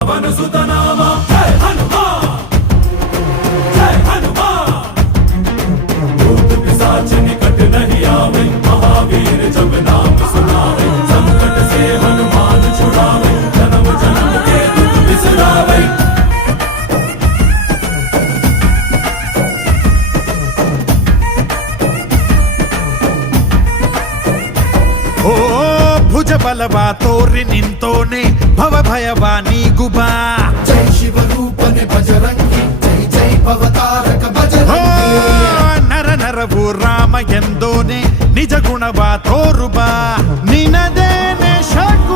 सुतनामा जय हनुमान, जय हनुमान। भूत पिशाच निकट नहीं आवे, महावीर जब नाम सुनावे। संकट से हनुमान छुड़ावे, जन्म जन्म के दुख बिसरावे। ಓ ಭುಜ ಬಲವ ತೋರಿ ನಿಂತೋನೆ ಭವ ಭಯವ ನೀಗುಬಾ. ಜೈ ಶಿವರೂಪನೆ ಬಜರಂಗಿ, ಜೈ ಜೈ ಭವತಾರಕ ಓ ಬಜರಂಗಿ. ನರ ನರವು ರಾಮ ಎಂದೋನೆ ನಿಜ ಗುಣವ ತೋರುಬಾ. ನಿನದೇನೆ ಶಕು